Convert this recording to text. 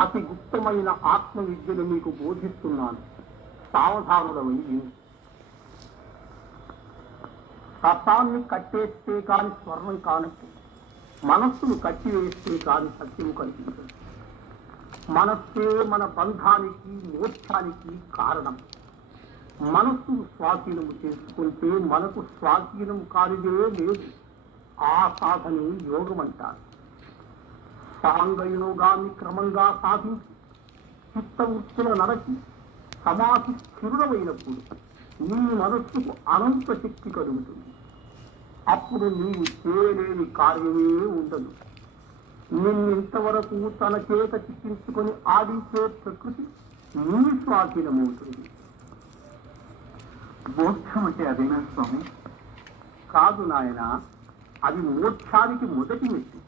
అతి గుప్తమైన ఆత్మ విద్యను మీకు బోధిస్తున్నాను. సావధానులమై విను. రథాన్ని కట్టేస్తే కాని స్వర్ణం కానట్టు మనస్సును కట్టివేస్తే కాని సత్యము కనిపించదు. మనస్సే మన బంధానికి మోక్షానికి కారణం. మనస్సును స్వాధీనము చేసుకుంటే మనకు స్వాధీనం కానిదే లేదు. ఆ సాధనే యోగం అంటారు. సాంగయోగాన్ని క్రమంగా సాధించి చిత్తవృత్తుల నడచి సమాధి స్థిరుడమైనప్పుడు నీ మనస్సుకు అనంత శక్తి కలుగుతుంది. అప్పుడు నీవు చేయలేని కార్యమే ఉండదు. నిన్నింతవరకు తన చేత చిక్కించుకొని ఆడించే ప్రకృతి నీ స్వాధీనమవుతుంది. మోక్షం అంటే అదేనా స్వామి? కాదు నాయన, అది మోక్షానికి మొదటి మెట్టు.